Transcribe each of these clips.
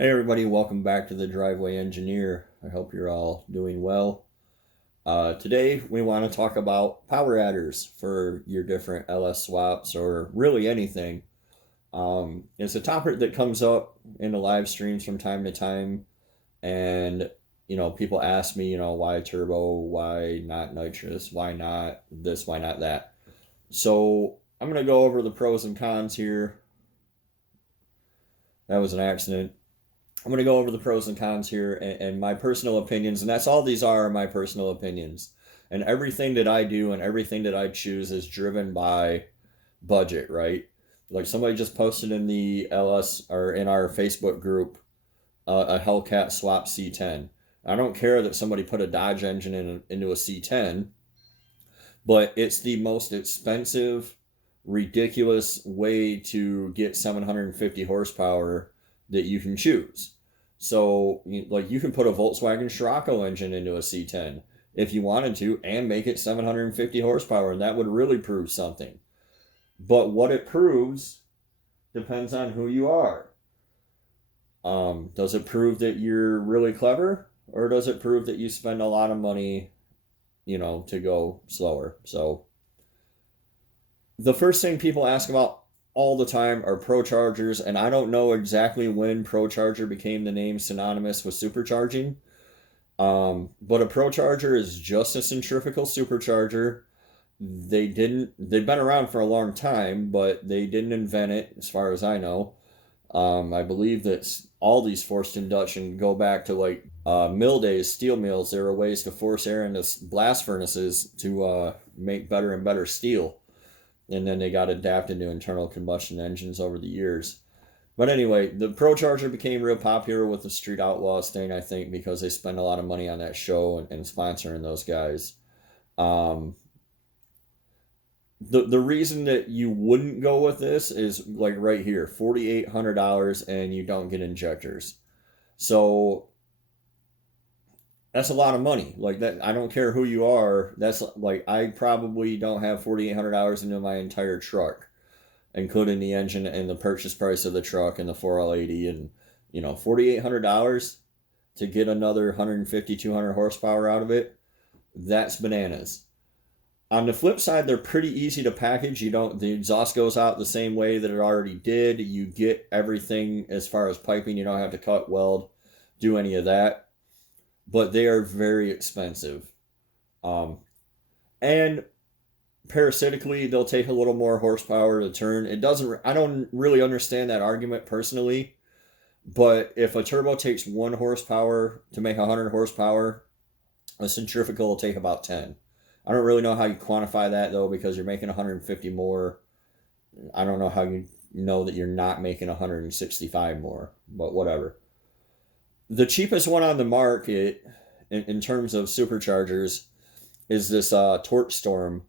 Hey everybody, welcome back to the Driveway Engineer. I hope you're all doing well. Today we want to talk about power adders for your different LS swaps or really anything. It's a topic that comes up in the live streams from time to time, and people ask me, why turbo, why not nitrous, why not this, why not that. So I'm gonna go over the pros and cons here. That was an accident. I'm going to go over the pros and cons here and my personal opinions, and that's all these are my personal opinions. And everything that I do and everything that I choose is driven by budget, right? Like somebody just posted in the LS or in our Facebook group a Hellcat Swap C10. I don't care that somebody put a Dodge engine into a C10, but it's the most expensive, ridiculous way to get 750 horsepower that you can choose. So, like, you can put a Volkswagen Scirocco engine into a C10 if you wanted to and make it 750 horsepower, and that would really prove something. But what it proves depends on who you are. Does it prove that you're really clever, or does it prove that you spend a lot of money, to go slower? So, the first thing people ask about all the time are ProChargers, and I don't know exactly when ProCharger became the name synonymous with supercharging. But a ProCharger is just a centrifugal supercharger. They've been around for a long time, but they didn't invent it, as far as I know. I believe that all these forced induction go back to like mill days, steel mills. There were ways to force air into blast furnaces to make better and better steel. And then they got adapted to internal combustion engines over the years. But anyway, the ProCharger became real popular with the Street Outlaws thing, I think, because they spend a lot of money on that show and sponsoring those guys. The reason that you wouldn't go with this is like right here, $4,800, and you don't get injectors. So that's a lot of money. Like that, I don't care who you are. That's like I probably don't have $4,800 into my entire truck, including the engine and the purchase price of the truck and the 4L80, and $4,800 to get another 150, 200 horsepower out of it. That's bananas. On the flip side, they're pretty easy to package. The exhaust goes out the same way that it already did. You get everything as far as piping. You don't have to cut, weld, do any of that. But they are very expensive. And parasitically, they'll take a little more horsepower to turn. I don't really understand that argument personally, but if a turbo takes 1 horsepower to make 100 horsepower, a centrifugal will take about 10. I don't really know how you quantify that, though, because you're making 150 more. I don't know how you know that you're not making 165 more, but whatever. The cheapest one on the market in terms of superchargers is this Torch Storm,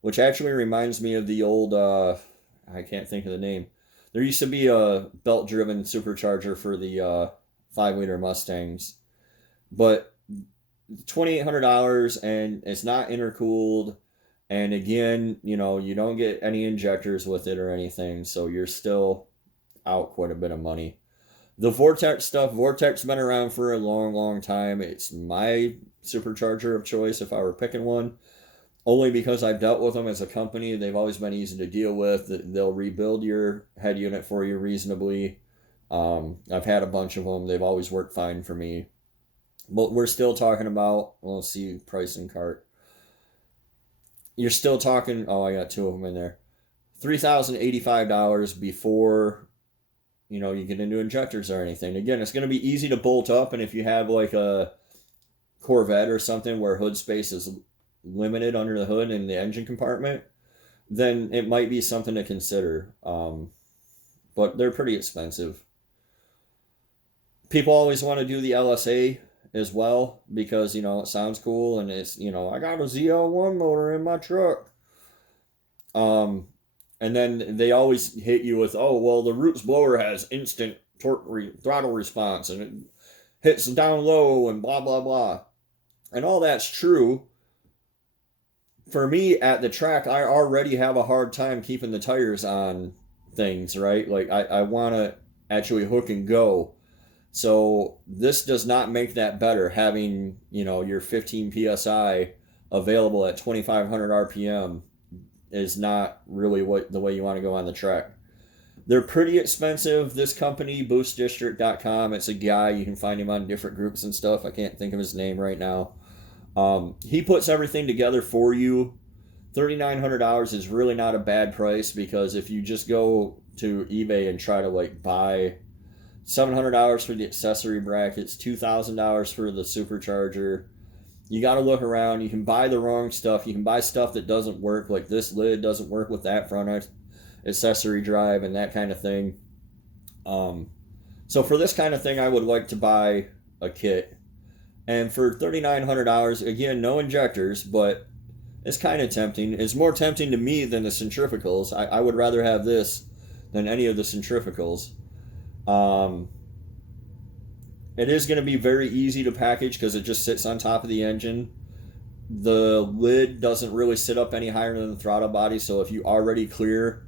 which actually reminds me of the old, I can't think of the name. There used to be a belt-driven supercharger for the 5-liter Mustangs, but $2,800, and it's not intercooled, and again, you don't get any injectors with it or anything, so you're still out quite a bit of money. The Vortex stuff, Vortex has been around for a long, long time. It's my supercharger of choice if I were picking one, only because I've dealt with them as a company. They've always been easy to deal with. They'll rebuild your head unit for you reasonably. I've had a bunch of them. They've always worked fine for me. But we're still talking about, let's see, price and cart. You're still talking, oh, I got 2 of them in there. $3,085 before you get into injectors or anything. Again, it's going to be easy to bolt up, and if you have like a Corvette or something where hood space is limited under the hood in the engine compartment, then it might be something to consider. But they're pretty expensive. People always want to do the LSA as well because, it sounds cool, and it's, I got a ZL1 motor in my truck. And then they always hit you with, oh, well, the Roots blower has instant throttle response, and it hits down low, and blah, blah, blah. And all that's true. For me, at the track, I already have a hard time keeping the tires on things, right? Like, I want to actually hook and go. So this does not make that better, having, your 15 psi available at 2500 RPM is not really the way you want to go on the track. They're pretty expensive. This company, boostdistrict.com, it's a guy. You can find him on different groups and stuff. I can't think of his name right now. He puts everything together for you. $3,900 is really not a bad price, because if you just go to eBay and try to buy $700 for the accessory brackets, $2,000 for the supercharger, you got to look around. You can buy the wrong stuff. You can buy stuff that doesn't work, like this lid doesn't work with that front accessory drive and that kind of thing. So for this kind of thing, I would like to buy a kit. And for $3,900, again, no injectors, but it's kind of tempting. It's more tempting to me than the centrifugals. I would rather have this than any of the centrifugals. It is going to be very easy to package because it just sits on top of the engine. The lid doesn't really sit up any higher than the throttle body, so if you already clear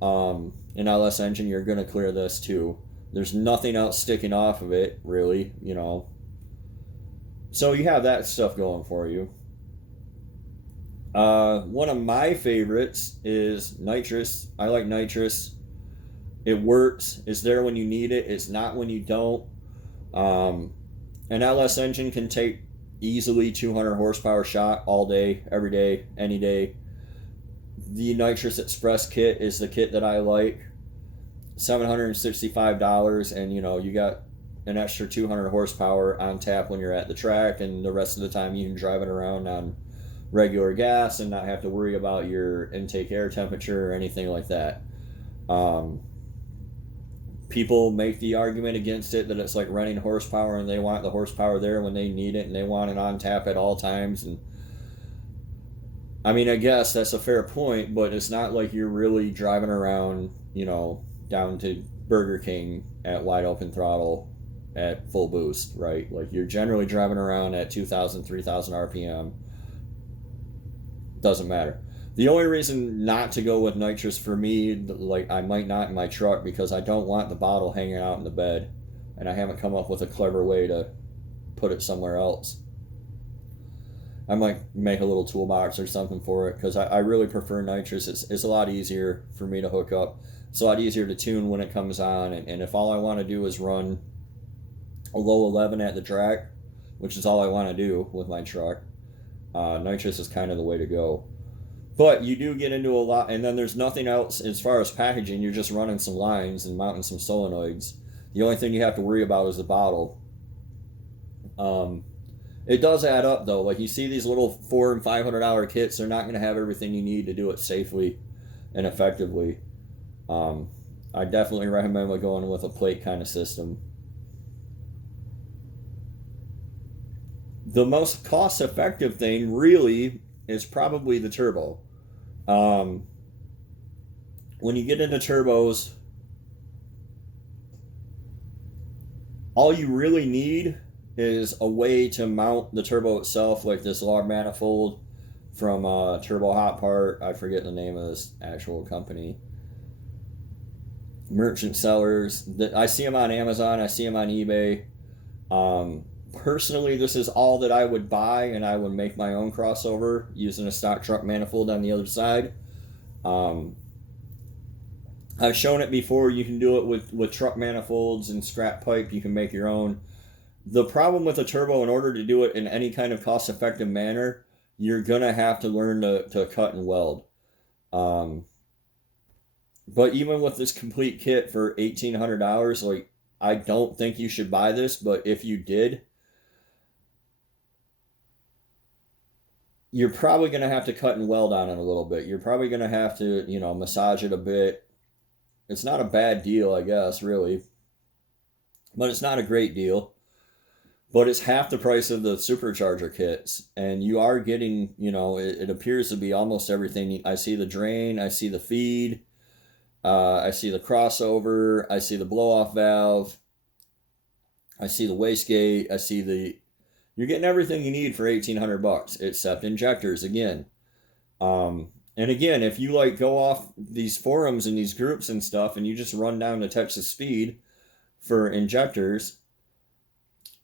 an LS engine, you're going to clear this too. There's nothing else sticking off of it, really, So you have that stuff going for you. One of my favorites is Nitrous. I like Nitrous. It works. It's there when you need it. It's not when you don't. An LS engine can take easily 200 horsepower shot all day, every day, any day. The Nitrous Express kit is the kit that I like. $765, and you got an extra 200 horsepower on tap when you're at the track, and the rest of the time you can drive it around on regular gas and not have to worry about your intake air temperature or anything like that. People make the argument against it that it's like running horsepower, and they want the horsepower there when they need it, and they want it on tap at all times. And I mean, I guess that's a fair point, but it's not like you're really driving around, down to Burger King at wide open throttle at full boost, right? Like, you're generally driving around at 2,000, 3,000 RPM. Doesn't matter. The only reason not to go with Nitrous for me, like I might not in my truck, because I don't want the bottle hanging out in the bed, and I haven't come up with a clever way to put it somewhere else. I might make a little toolbox or something for it, because I really prefer Nitrous. It's a lot easier for me to hook up. It's a lot easier to tune when it comes on, and if all I want to do is run a low 11 at the track, which is all I want to do with my truck, Nitrous is kind of the way to go. But you do get into a lot, and then there's nothing else as far as packaging. You're just running some lines and mounting some solenoids. The only thing you have to worry about is the bottle. It does add up, though. Like, you see these little $400 and $500 kits, they're not going to have everything you need to do it safely and effectively. I definitely recommend going with a plate kind of system. The most cost-effective thing, really, is probably the turbo. When you get into turbos, all you really need is a way to mount the turbo itself, like this log manifold from Turbo Hot Part. I forget the name of this actual company. Merchant sellers. I see them on Amazon. I see them on eBay. Personally, this is all that I would buy, and I would make my own crossover using a stock truck manifold on the other side. I've shown it before. You can do it with truck manifolds and scrap pipe. You can make your own. The problem with a turbo, in order to do it in any kind of cost-effective manner, you're going to have to learn to cut and weld. But even with this complete kit for $1,800, like, I don't think you should buy this, but if you did, you're probably going to have to cut and weld on it a little bit. You're probably going to have to, massage it a bit. It's not a bad deal, I guess, really. But it's not a great deal. But it's half the price of the supercharger kits. And you are getting, it appears to be almost everything. I see the drain, I see the feed, I see the crossover, I see the blow-off valve, I see the wastegate, I see you're getting everything you need for $1,800, except injectors again. And again, if you go off these forums and these groups and stuff, and you just run down to Texas Speed, for injectors,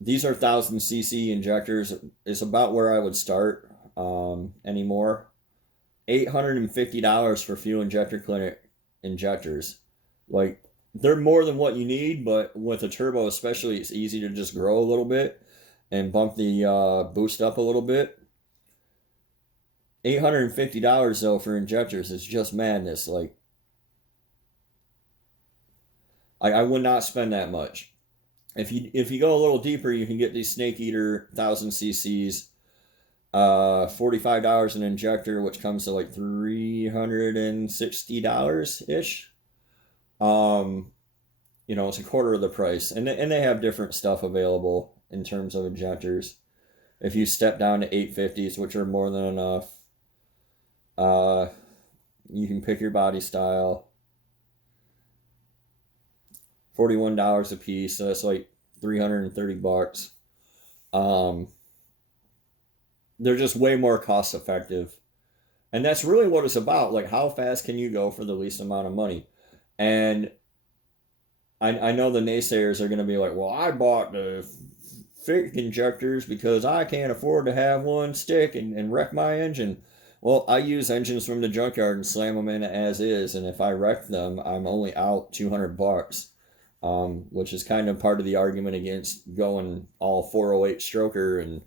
these are 1000cc injectors. Is about where I would start anymore. $850 for fuel injector clinic injectors. Like, they're more than what you need, but with a turbo especially, it's easy to just grow a little bit and bump the boost up a little bit. $850 though for injectors is just madness. Like, I would not spend that much. If you go a little deeper, you can get these Snake Eater 1000cc's, $45 an injector, which comes to like $360 ish. It's a quarter of the price, and they have different stuff available in terms of injectors. If you step down to 850s, which are more than enough, you can pick your body style. $41 a piece, so that's like $330. They're just way more cost effective, and that's really what it's about. Like, how fast can you go for the least amount of money? And I know the naysayers are going to be like, well, I bought the fake injectors because I can't afford to have one stick and wreck my engine. Well, I use engines from the junkyard and slam them in as is, and if I wreck them, I'm only out $200, which is kind of part of the argument against going all 408 stroker and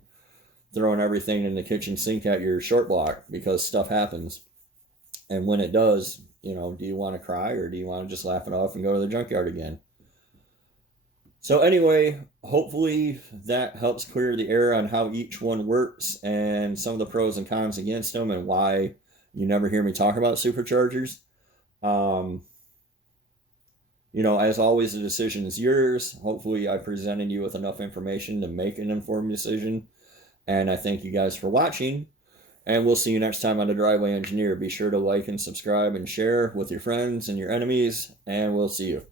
throwing everything in the kitchen sink at your short block, because stuff happens. And when it does, do you want to cry, or do you want to just laugh it off and go to the junkyard again? So anyway, hopefully that helps clear the air on how each one works and some of the pros and cons against them, and why you never hear me talk about superchargers. As always, the decision is yours. Hopefully I presented you with enough information to make an informed decision. And I thank you guys for watching. And we'll see you next time on The Driveway Engineer. Be sure to like and subscribe and share with your friends and your enemies. And we'll see you.